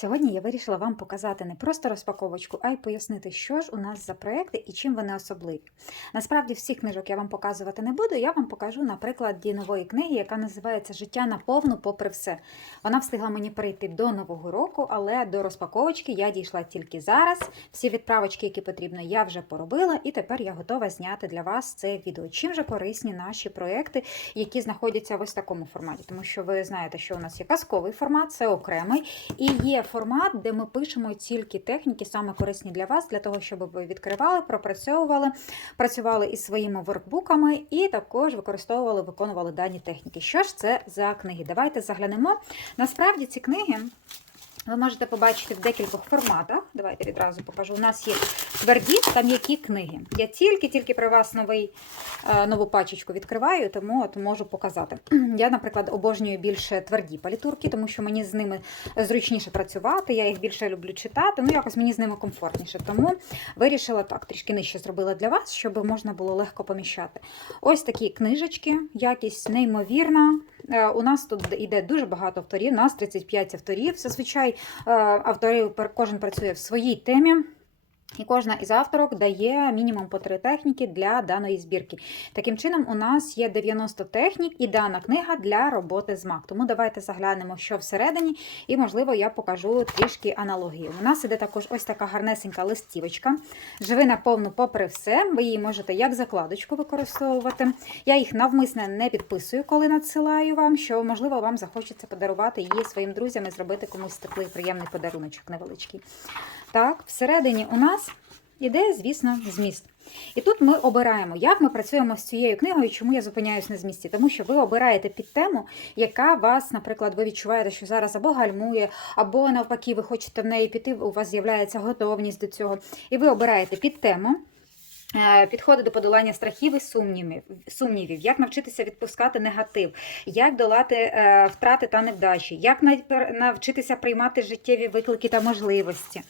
Сьогодні я вирішила вам показати не просто розпаковочку, а й пояснити, що ж у нас за проекти і чим вони особливі. Насправді, всіх книжок я вам показувати не буду. Я вам покажу на прикладі нової книги, яка називається Життя наповну, попри все. Вона встигла мені прийти до нового року, але до розпаковочки я дійшла тільки зараз. Всі відправочки, які потрібно, я вже поробила, і тепер я готова зняти для вас це відео. Чим же корисні наші проекти, які знаходяться в ось такому форматі, тому що ви знаєте, що у нас є казковий формат, це окремий, і є формат, де ми пишемо тільки техніки, саме корисні для вас, для того, щоб ви відкривали, пропрацьовували, працювали із своїми воркбуками і також використовували, виконували дані техніки. Що ж це за книги? Давайте заглянемо. Насправді ці книги. Ви можете побачити в декількох форматах. Давайте відразу покажу. У нас є тверді та м'які книги. Я тільки-тільки при вас новий, е, нову пачечку відкриваю, тому от можу показати. Я, наприклад, обожнюю більше тверді палітурки, тому що мені з ними зручніше працювати, я їх більше люблю читати, ну якось мені з ними комфортніше. Тому вирішила так, трішки нижче зробила для вас, щоб можна було легко поміщати. Ось такі книжечки, якість неймовірна. Е, У нас тут йде дуже багато авторів, у нас 35 авторів. Зазвичай автори авторів пер- кожен працює в своїй темі. І кожна із авторок дає мінімум по три техніки для даної збірки. Таким чином, у нас є 90 технік і дана книга для роботи з Mac. Тому давайте заглянемо, що всередині, і, можливо, я покажу трішки аналогію. У нас іде також ось така гарнесенька листівочка. Живи наповну попри все. Ви її можете як закладочку використовувати. Я їх навмисне не підписую, коли надсилаю вам, що, можливо, вам захочеться подарувати її своїм друзям і зробити комусь такий приємний подаруночок невеличкий. Так, всередині у нас іде, звісно, зміст. І тут ми обираємо, як ми працюємо з цією книгою, чому я зупиняюсь на змісті. Тому що ви обираєте під тему, яка вас, наприклад, ви відчуваєте, що зараз або гальмує, або навпаки, ви хочете в неї піти, у вас з'являється готовність до цього. І ви обираєте під тему. е, Підходи до подолання страхів і сумнівів, як навчитися відпускати негатив, як долати е, втрати та невдачі, як навчитися приймати життєві виклики та можливості,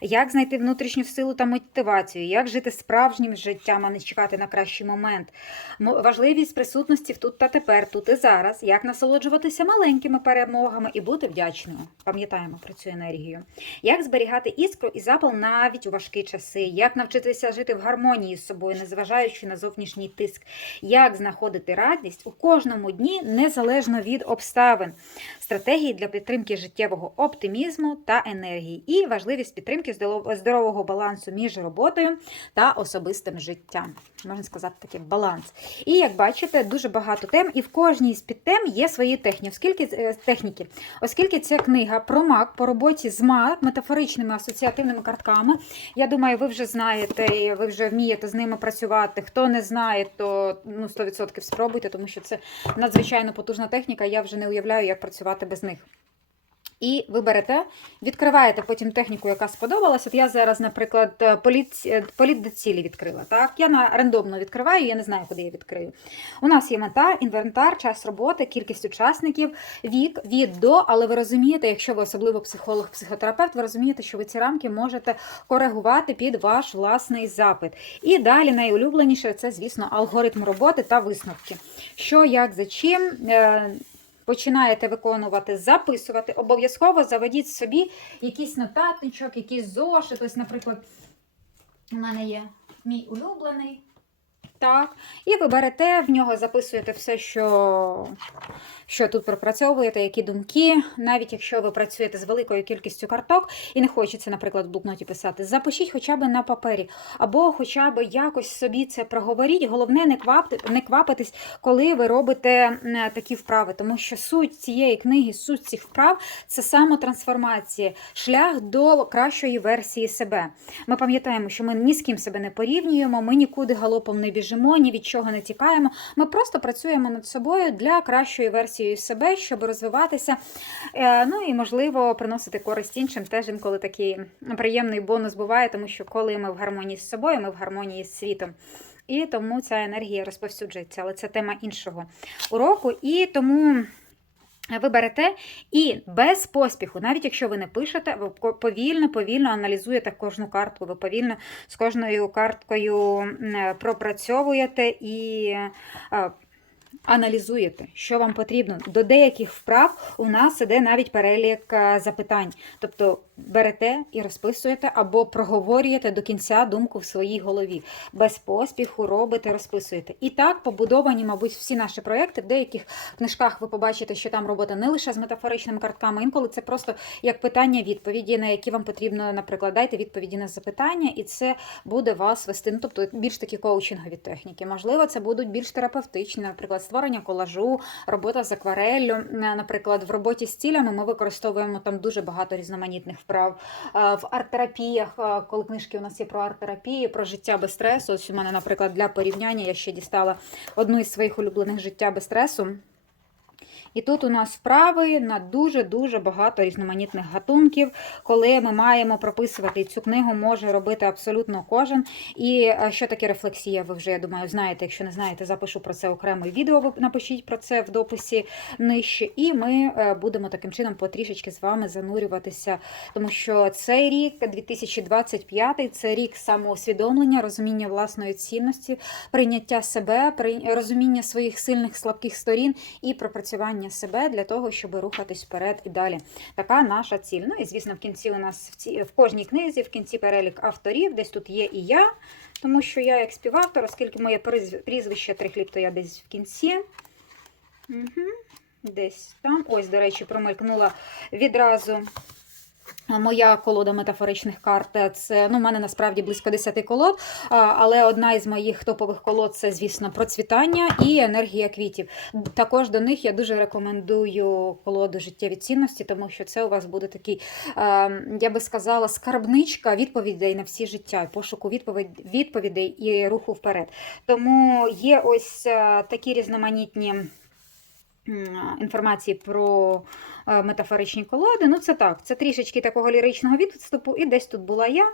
як знайти внутрішню силу та мотивацію, як жити справжнім життям, а не чекати на кращий момент, важливість присутності тут та тепер, тут і зараз, як насолоджуватися маленькими перемогами і бути вдячною. Пам'ятаємо про цю енергію. Як зберігати іскру і запал навіть у важкі часи, як навчитися жити в гармонії з собою, незважаючи на зовнішній тиск, як знаходити радість у кожному дні незалежно від обставин, стратегії для підтримки життєвого оптимізму та енергії, і важливість підтримки здоро- здорового балансу між роботою та особистим життям. Можна сказати, такий баланс. І як бачите, дуже багато тем, і в кожній з підтем є свої е, техніки. Оскільки ця книга про мак по роботі з мак, метафоричними асоціативними картками, я думаю, ви вже знаєте, ви вже вмієте з ними працювати. Хто не знає, то ну, 100% спробуйте, тому що це надзвичайно потужна техніка. Я вже не уявляю, як працювати без них. І ви берете, відкриваєте потім техніку, яка сподобалась. От я зараз, наприклад, е, політ, е, політ до цілі відкрила. Так? Я рандомно відкриваю, я не знаю, куди я відкрию. У нас є мета, інвентар, час роботи, кількість учасників, вік, від до, але ви розумієте, якщо ви особливо психолог, психотерапевт, ви розумієте, що ви ці рамки можете коригувати під ваш власний запит. І далі найулюбленіше це, звісно, алгоритм роботи та висновки. Що, як, за чим. Починаєте виконувати, записувати, обов'язково заведіть собі якийсь нотатничок, якийсь зошит. Ось, наприклад, у мене є мій улюблений. Так, і ви берете в нього, записуєте все, що, що тут пропрацьовуєте, які думки. Навіть якщо ви працюєте з великою кількістю карток і не хочеться, наприклад, в блокноті писати, запишіть хоча б на папері, або хоча б якось собі це проговоріть. Головне, не квапти, не квапитись, коли ви робите такі вправи, тому що суть цієї книги, суть цих вправ це самотрансформація, шлях до кращої версії себе. Ми пам'ятаємо, що ми ні з ким себе не порівнюємо, ми нікуди галопом не біжимо, ні від чого не тікаємо. Ми просто працюємо над собою для кращої версії себе, щоб розвиватися. Е, Ну і можливо приносити користь іншим. Теж інколи такий приємний бонус буває, тому що коли ми в гармонії з собою, ми в гармонії з світом. І тому ця енергія розповсюджується, але це тема іншого уроку. І тому ви берете і без поспіху, навіть якщо ви не пишете, ви повільно, повільно аналізуєте кожну картку, ви повільно з кожною карткою пропрацьовуєте і е, аналізуєте, що вам потрібно. До деяких вправ у нас іде навіть перелік е, запитань. Тобто берете і розписуєте або проговорюєте до кінця думку в своїй голові. Без поспіху робите, розписуєте. І так побудовані, мабуть, всі наші проекти. В деяких книжках ви побачите, що там робота не лише з метафоричними картками, інколи це просто як питання-відповіді, на які вам потрібно, наприклад, дайте відповіді на запитання, і це буде вас вести. Ну, тобто більш такі коучингові техніки. Можливо, це будуть більш терапевтичні, наприклад, створення колажу, робота з аквареллю. Е, Наприклад, в роботі з цілями ми використовуємо там дуже багато різноманітних вправ. Е, В арт-терапіях, е, коли книжки у нас є про арт-терапії, про життя без стресу. Ось у мене, наприклад, для порівняння я ще дістала одну із своїх улюблених життя без стресу. І тут у нас вправи на дуже-дуже багато різноманітних гатунків, коли ми маємо прописувати цю книгу, може робити абсолютно кожен. І е, що таке рефлексія, ви вже, я думаю, знаєте. Якщо не знаєте, запишу про це окреме відео, напишіть про це в дописі нижче. І ми е, будемо таким чином потрішечки з вами занурюватися, тому що цей рік, 2025, це рік самоусвідомлення, розуміння власної цінності, прийняття себе, розуміння своїх сильних слабких сторін і пропрацювання себе для того, щоб рухатись вперед і далі. Така наша ціль. Ну і звісно, в кінці у нас в, ці, в кожній книзі, в кінці перелік авторів, десь тут є і я, тому що я як співавтор, оскільки моє прізвище Трихліб, то я десь в кінці. Угу. Десь там. Ось, до речі, промелькнула відразу. Моя колода метафоричних карт це ну, у мене насправді близько 10 колод, але одна із моїх топових колод це, звісно, процвітання і енергія квітів. Також до них я дуже рекомендую колоду життєві цінності, тому що це у вас буде такий, е, я би сказала, скарбничка відповідей на всі життя, пошуку відповідей і руху вперед. Тому є ось е, такі різноманітні інформації про е, метафоричні колоди. Ну, це так, це трішечки такого ліричного відступу, і десь тут була я.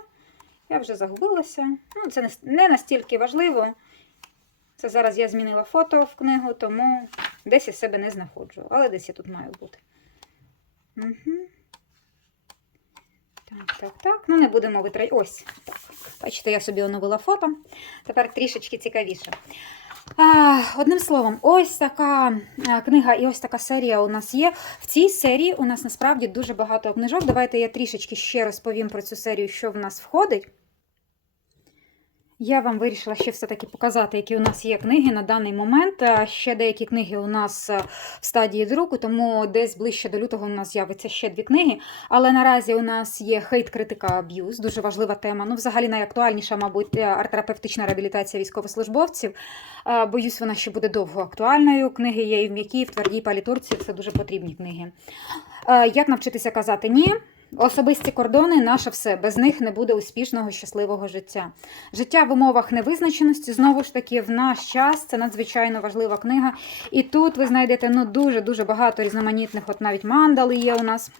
Я вже загубилася. Ну, це не настільки важливо. Це зараз я змінила фото в книгу, тому десь я себе не знаходжу. Але десь я тут маю бути. Угу. Так, так, так. Ну, не будемо витрачати. Ось. Так. Бачите, я собі оновила фото. Тепер трішечки цікавіше. Одним словом, ось така книга і ось така серія у нас є. В цій серії у нас насправді дуже багато книжок. Давайте я трішечки ще розповім про цю серію, що в нас входить. Я вам вирішила ще все-таки показати, які у нас є книги на даний момент. Е, Ще деякі книги у нас е, в стадії друку, тому десь ближче до лютого у нас з'явиться ще дві книги. Але наразі у нас є хейт, критика, аб'юз, дуже важлива тема. Ну, взагалі найактуальніша, мабуть, е, арт-терапевтична реабілітація військовослужбовців. Боюсь, вона ще буде довго актуальною. Книги є і в м'якій, і в твердій палітурці. Це дуже потрібні книги. Як навчитися казати ні? Особисті кордони наше все. Без них не буде успішного, щасливого життя. Життя в умовах невизначеності, знову ж таки, в наш час це надзвичайно важлива книга. І тут ви знайдете ну, дуже-дуже багато різноманітних, от навіть мандали є у нас.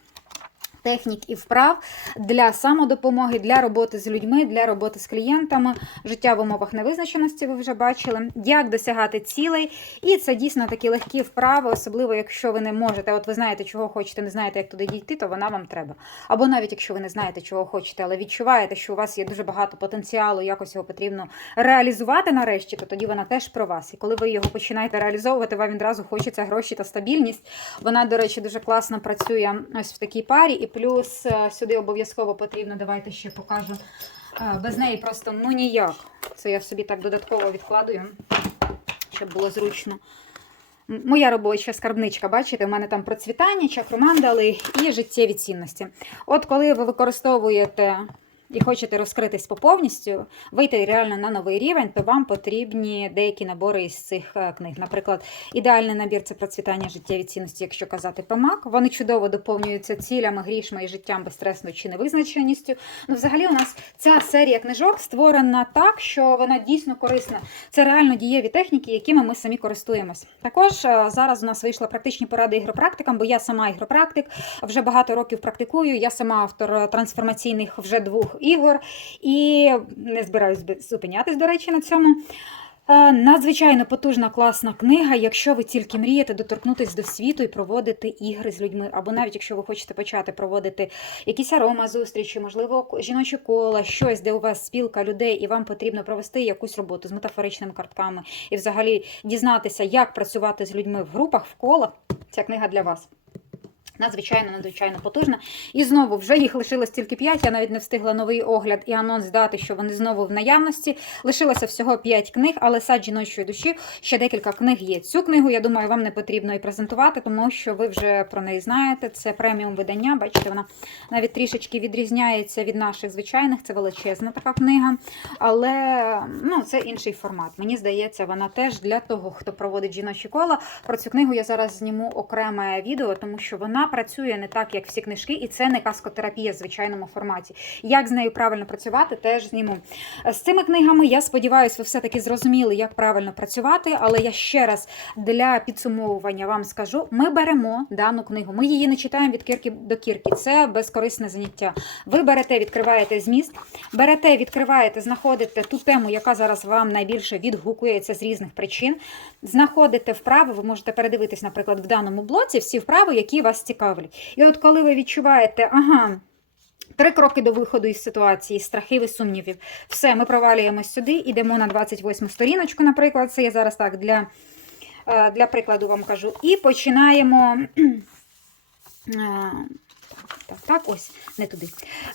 Технік і вправ для самодопомоги, для роботи з людьми, для роботи з клієнтами, життя в умовах невизначеності, ви вже бачили, як досягати цілей. І це дійсно такі легкі вправи, особливо якщо ви не можете. От ви знаєте, чого хочете, не знаєте, як туди дійти, то вона вам треба. Або навіть якщо ви не знаєте, чого хочете, але відчуваєте, що у вас є дуже багато потенціалу, якось його потрібно реалізувати нарешті, то тоді вона теж про вас. І коли ви його починаєте реалізовувати, вам відразу хочеться гроші та стабільність. Вона, до речі, дуже класно працює ось в такій парі. І плюс е, сюди обов'язково потрібно, давайте ще покажу. е, Без неї просто ну ніяк. Це я собі так додатково відкладую, щоб було зручно. Моя робоча скарбничка, бачите, у мене там процвітання, чакромандали і життєві цінності. От коли ви використовуєте і хочете розкритись по повністю, вийти реально на новий рівень, то вам потрібні деякі набори із цих е, книг. Наприклад, ідеальний набір це процвітання життєві цінності, якщо казати про мак. Вони чудово доповнюються цілями, грішми і життям безстресною чи невизначеністю. Ну, взагалі, у нас ця серія книжок створена так, що вона дійсно корисна. Це реально дієві техніки, якими ми самі користуємось. Також е, зараз у нас вийшла практичні поради ігропрактикам, бо я сама ігропрактик, вже багато років практикую. Я сама автор е, трансформаційних вже двох ігор і не збираюсь зупинятись, до речі, на цьому. Е, Надзвичайно потужна класна книга, якщо ви тільки мрієте доторкнутися до світу і проводити ігри з людьми, або навіть якщо ви хочете почати проводити якісь арома зустрічі, можливо, ко- жіночі кола, щось, де у вас спілка людей, і вам потрібно провести якусь роботу з метафоричними картками і взагалі дізнатися, як працювати з людьми в групах, в колах. Ця книга для вас. Надзвичайно, надзвичайно потужна. І знову вже їх лишилось тільки 5. Я навіть не встигла новий огляд і анонс дати, що вони знову в наявності. Лишилося всього 5 книг, але сад жіночої душі ще декілька книг є. Цю книгу, я думаю, вам не потрібно і презентувати, тому що ви вже про неї знаєте. Це преміум видання. Бачите, вона навіть трішечки відрізняється від наших звичайних. Це величезна така книга. Але ну, це інший формат. Мені здається, вона теж для того, хто проводить жіночі кола. Про цю книгу я зараз зніму окреме відео, тому що вона працює не так, як всі книжки, і це не каскотерапія в звичайному форматі. Як з нею правильно працювати, теж зніму. З цими книгами я сподіваюся, ви все-таки зрозуміли, як правильно працювати. Але я ще раз для підсумовування вам скажу: ми беремо дану книгу. Ми її не читаємо від кірки до кірки. Це безкорисне заняття. Ви берете, відкриваєте зміст, берете, відкриваєте, знаходите ту тему, яка зараз вам найбільше відгукується з різних причин. Знаходите вправи, ви можете передивитись, наприклад, в даному блоці всі вправи, які вас цікавлять. І от коли ви відчуваєте, ага. Три кроки до виходу із ситуації, страхів і сумнівів. Все, ми провалюємось сюди, йдемо на 28 сторіночку, наприклад. Це я зараз так для, е, для прикладу вам кажу. І починаємо. е, Так, так, ось, не туди.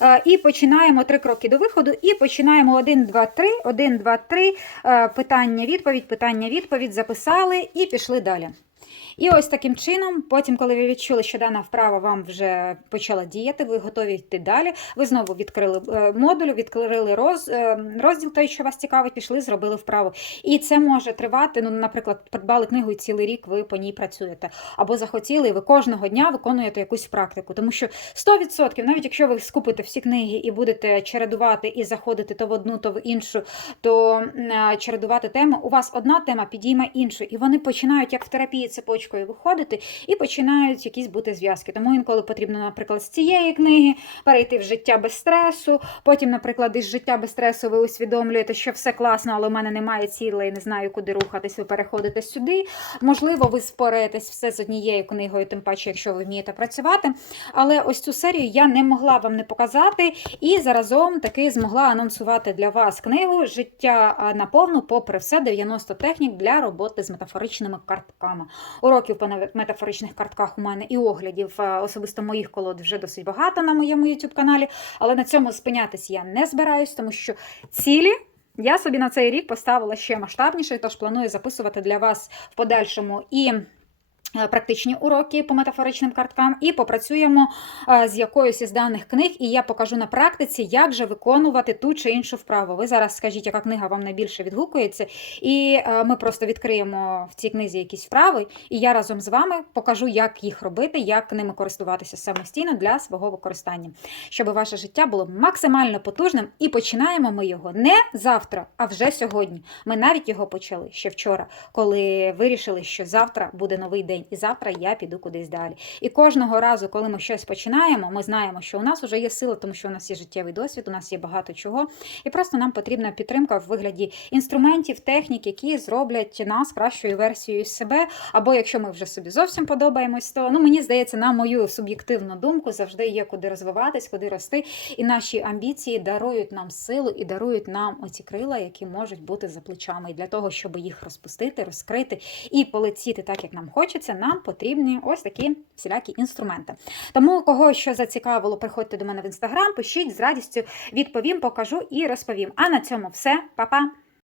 Е, І починаємо три кроки до виходу, і починаємо 1, 2, 3, 1, 2, 3, е, питання, відповідь, питання, відповідь, записали і пішли далі. І ось таким чином, потім, коли ви відчули, що дана вправа вам вже почала діяти, ви готові йти далі. Ви знову відкрили е, модуль, відкрили роз, е, розділ той, що вас цікавить, пішли, зробили вправу. І це може тривати. Ну, наприклад, придбали книгу і цілий рік ви по ній працюєте. Або захотіли, і ви кожного дня виконуєте якусь практику. Тому що 100%, навіть якщо ви скупите всі книги і будете чередувати і заходити то в одну, то в іншу, то е, чередувати теми, у вас одна тема підійме іншу, і вони починають, як в терапії, цепочкою виходити, і починають якісь бути зв'язки. Тому інколи потрібно, наприклад, з цієї книги перейти в життя без стресу. Потім, наприклад, із життя без стресу ви усвідомлюєте, що все класно, але в мене немає цілей, не знаю, куди рухатись. Ви переходите сюди. Можливо, ви спораєтесь все з однією книгою, тим паче, якщо ви вмієте працювати. Але ось цю серію я не могла вам не показати, і заразом таки змогла анонсувати для вас книгу Життя наповну, попри все, 90 технік для роботи з метафоричними картками. Уроків по метафоричних картках у мене і оглядів е, особисто моїх колод вже досить багато на моєму youtube каналі. Але на цьому спинятись я не збираюсь, тому що цілі. Я собі на цей рік поставила ще масштабніше, тож планую записувати для вас в подальшому і практичні уроки по метафоричним карткам, і попрацюємо е, з якоюсь із даних книг, і я покажу на практиці, як же виконувати ту чи іншу вправу. Ви зараз скажіть, яка книга вам найбільше відгукується, і е, ми просто відкриємо в цій книзі якісь вправи, і я разом з вами покажу, як їх робити, як ними користуватися самостійно для свого використання, щоб ваше життя було максимально потужним. І починаємо ми його не завтра, а вже сьогодні. Ми навіть його почали ще вчора, коли вирішили, що завтра буде новий день, і завтра я піду кудись далі. І кожного разу, коли ми щось починаємо, ми знаємо, що у нас вже є сила, тому що у нас є життєвий досвід, у нас є багато чого. І просто нам потрібна підтримка в вигляді інструментів, технік, які зроблять нас кращою версією себе. Або якщо ми вже собі зовсім подобаємось, то ну мені здається, на мою суб'єктивну думку завжди є куди розвиватись, куди рости. І наші амбіції дарують нам силу і дарують нам оці крила, які можуть бути за плечами. І для того, щоб їх розпустити, розкрити і полетіти так, як нам хочеться, нам потрібні ось такі всілякі інструменти. Тому, кого що зацікавило, приходьте до мене в інстаграм, пишіть з радістю відповім, покажу і розповім. А на цьому все, Па-па!